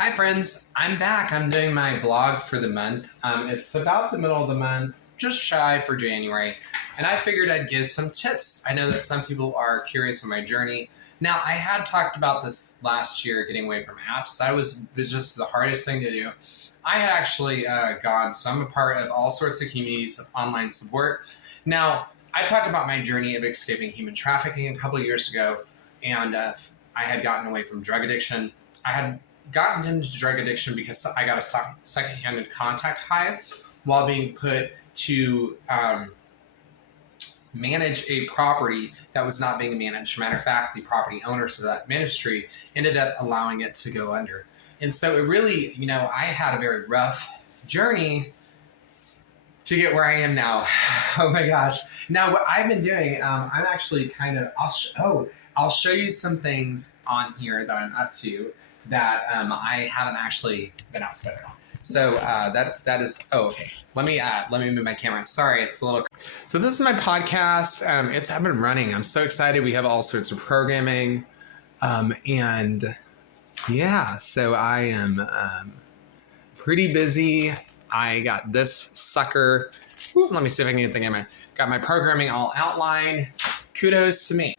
Hi friends, I'm back. I'm doing my blog for the month. It's about the middle of the month, just shy for January, and I figured I'd give some tips. I know that some people are curious on my journey. Now, I had talked about this last year, getting away from apps. That was just the hardest thing to do. I had actually gone, so I'm a part of all sorts of communities of online support. Now, I talked about my journey of escaping human trafficking a couple of years ago, and I had gotten away from drug addiction. I had gotten into drug addiction because I got a secondhand contact high while being put to manage a property that was not being managed. Matter of fact, the property owners of that ministry ended up allowing it to go under. And so it really, I had a very rough journey to get where I am now. Oh my gosh. Now what I've been doing, I'm actually I'll show you some things on here that I'm up to that I haven't actually been outside on. So that is, okay. Let me move my camera. Sorry, it's a little. So this is my podcast. It's up and running. I'm so excited. We have all sorts of programming, and yeah. So I am pretty busy. I got this sucker. Let me see if I can get the camera. Got my programming all outlined. Kudos to me.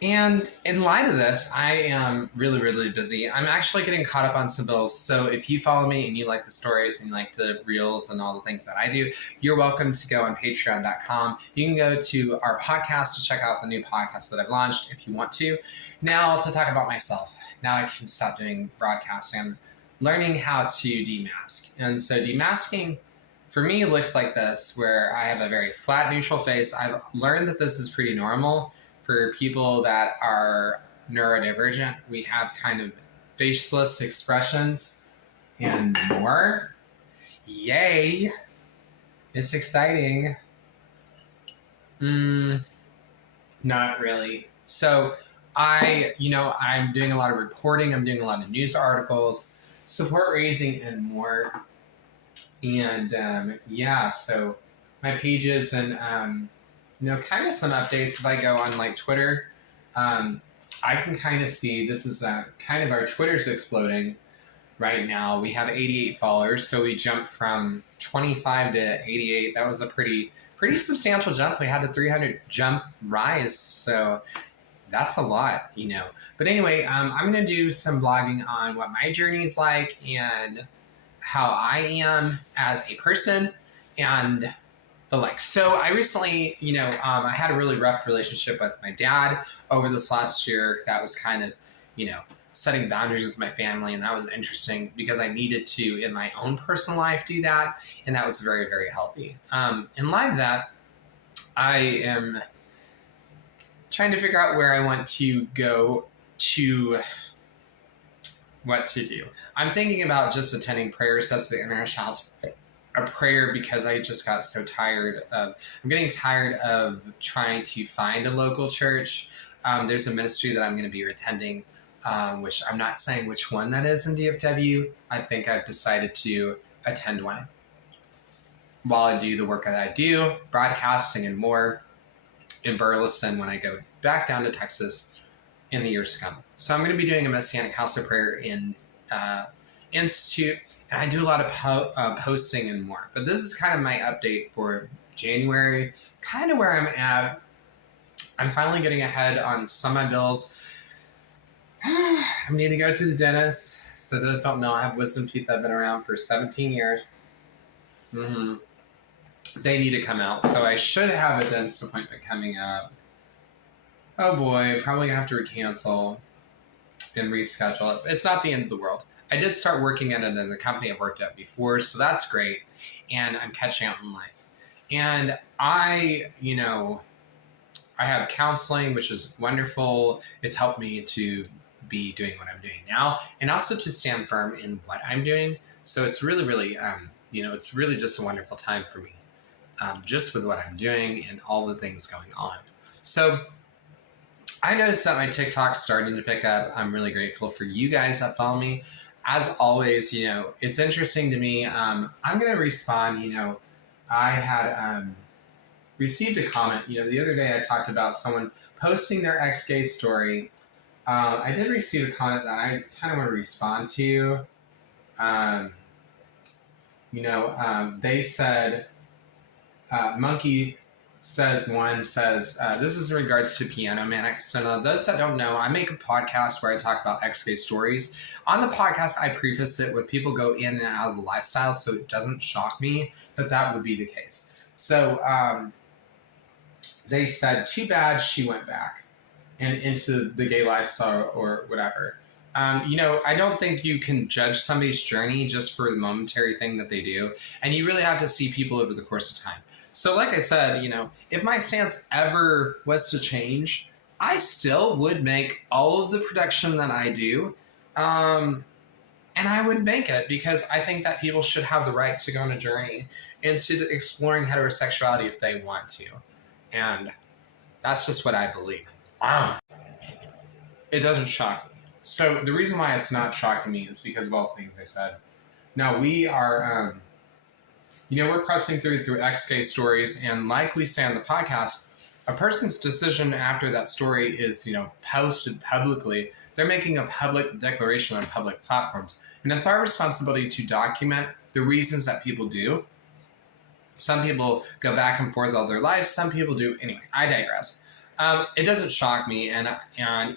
And in light of this, I am really, really busy. I'm actually getting caught up on some bills. So if you follow me and you like the stories and you like the reels and all the things that I do, you're welcome to go on patreon.com. You can go to our podcast to check out the new podcast that I've launched if you want to. Now to talk about myself. Now I can stop doing broadcasting. I'm learning how to demask. And so demasking for me looks like this, where I have a very flat, neutral face. I've learned that this is pretty normal. For people that are neurodivergent, we have kind of faceless expressions and more. Yay! It's exciting. Not really. So I'm doing a lot of reporting. I'm doing a lot of news articles, support raising, and more. And so my pages and kind of some updates. If I go on like Twitter, I can kind of see this is kind of our Twitter's exploding right now. We have 88 followers, so we jumped from 25 to 88. That was a pretty substantial jump. We had a 300 jump rise, so that's a lot, But anyway, I'm going to do some blogging on what my journey is like and how I am as a person and the like. So I recently, I had a really rough relationship with my dad over this last year. That was kind of, setting boundaries with my family. And that was interesting because I needed to, in my own personal life, do that. And that was very, very healthy. In light of that, I am trying to figure out where I want to go to what to do. I'm thinking about just attending prayers. That's the International House a prayer because I just got so tired of, I'm getting tired of trying to find a local church. There's a ministry that I'm going to be attending, which I'm not saying which one that is in DFW. I think I've decided to attend one while I do the work that I do, broadcasting and more in Burleson when I go back down to Texas in the years to come. So I'm going to be doing a Messianic House of Prayer in Institute. And I do a lot of posting and more. But this is kind of my update for January, kind of where I'm at. I'm finally getting ahead on some of my bills. I need to go to the dentist. So those don't know, I have wisdom teeth that have been around for 17 years. They need to come out. So I should have a dentist appointment coming up. Oh boy, probably have to recancel and reschedule it. It's not the end of the world. I did start working at another company I've worked at before, so that's great. And I'm catching up in life. And I have counseling, which is wonderful. It's helped me to be doing what I'm doing now and also to stand firm in what I'm doing. So it's really, really, it's really just a wonderful time for me, just with what I'm doing and all the things going on. So I noticed that my TikTok's starting to pick up. I'm really grateful for you guys that follow me. As always, it's interesting to me. I'm going to respond. I had received a comment. The other day I talked about someone posting their ex-gay story. I did receive a comment that I kind of want to respond to. They said, Monkey says, this is in regards to Piano Manic. So those that don't know, I make a podcast where I talk about XK stories. On the podcast, I preface it with people go in and out of the lifestyle, so it doesn't shock me that would be the case. So they said, too bad she went back and into the gay lifestyle or whatever. I don't think you can judge somebody's journey just for the momentary thing that they do. And you really have to see people over the course of time. So like I said, if my stance ever was to change, I still would make all of the production that I do. And I would make it because I think that people should have the right to go on a journey into exploring heterosexuality if they want to. And that's just what I believe. It doesn't shock me. So the reason why it's not shocking me is because of all the things I said. Now we are, we're pressing through XK stories, and like we say on the podcast, a person's decision after that story is, posted publicly, they're making a public declaration on public platforms. And it's our responsibility to document the reasons that people do. Some people go back and forth all their lives. Some people do. Anyway, I digress. It doesn't shock me, and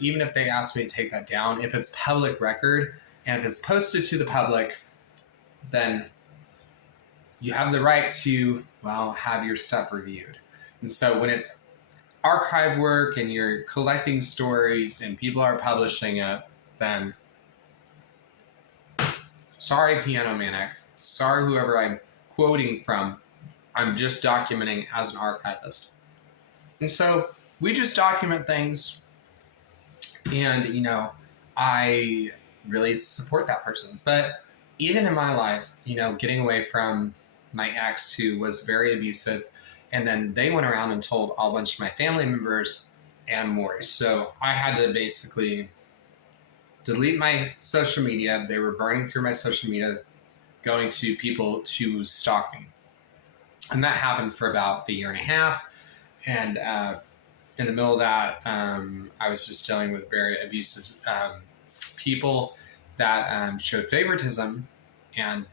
even if they ask me to take that down, if it's public record and if it's posted to the public, then you have the right to, have your stuff reviewed. And so when it's archive work and you're collecting stories and people are publishing it, then sorry, Piano Manic. Sorry, whoever I'm quoting from. I'm just documenting as an archivist. And so we just document things, and, I really support that person. But even in my life, getting away from my ex who was very abusive, and then they went around and told a bunch of my family members and more. So I had to basically delete my social media. They were burning through my social media, going to people to stalk me. And that happened for about a year and a half. And in the middle of that, I was just dealing with very abusive people that showed favoritism, and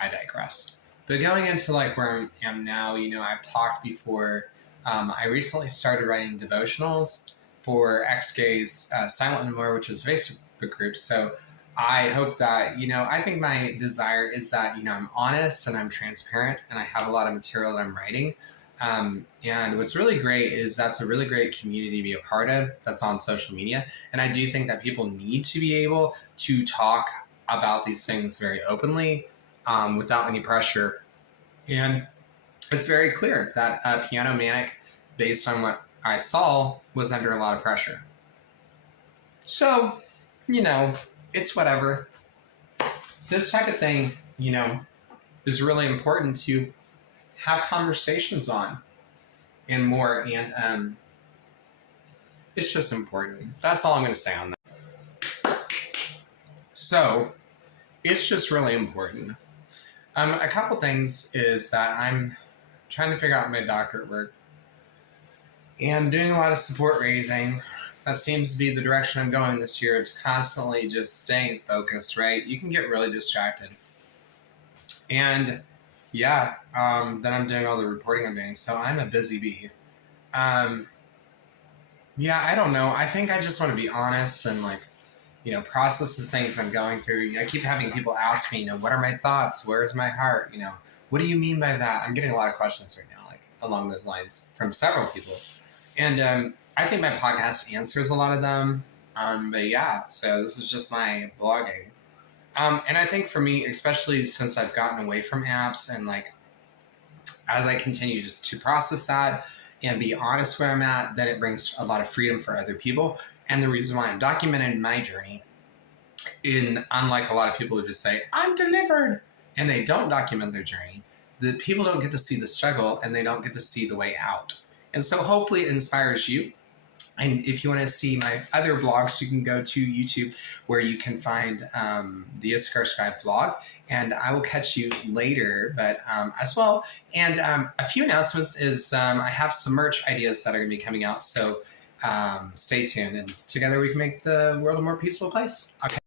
I digress. But going into where I am now, I've talked before. I recently started writing devotionals for XK's Silent and More, which is a Facebook group. So I hope that, I think my desire is that, I'm honest and I'm transparent and I have a lot of material that I'm writing. And what's really great is that's a really great community to be a part of that's on social media. And I do think that people need to be able to talk about these things very openly, without any pressure. And it's very clear that Piano Manic, based on what I saw, was under a lot of pressure. So, it's whatever. This type of thing, is really important to have conversations on and more. And it's just important. That's all I'm going to say on that. So it's just really important. A couple things is that I'm trying to figure out my doctorate work and doing a lot of support raising. That seems to be the direction I'm going this year. It's constantly just staying focused, right? You can get really distracted. And then I'm doing all the reporting I'm doing. So I'm a busy bee. I don't know. I think I just want to be honest and process the things I'm going through. I keep having people ask me, what are my thoughts? Where's my heart? What do you mean by that? I'm getting a lot of questions right now, along those lines from several people. And I think my podcast answers a lot of them. So this is just my blogging. And I think for me, especially since I've gotten away from apps and as I continue to process that and be honest where I'm at, then it brings a lot of freedom for other people. And the reason why I'm documenting my journey, unlike a lot of people who just say, I'm delivered, and they don't document their journey, the people don't get to see the struggle and they don't get to see the way out. And so hopefully it inspires you. And if you want to see my other blogs, you can go to YouTube where you can find the Issachar Scribe vlog. And I will catch you later, but as well. And a few announcements is I have some merch ideas that are going to be coming out. So stay tuned, and together we can make the world a more peaceful place. Okay.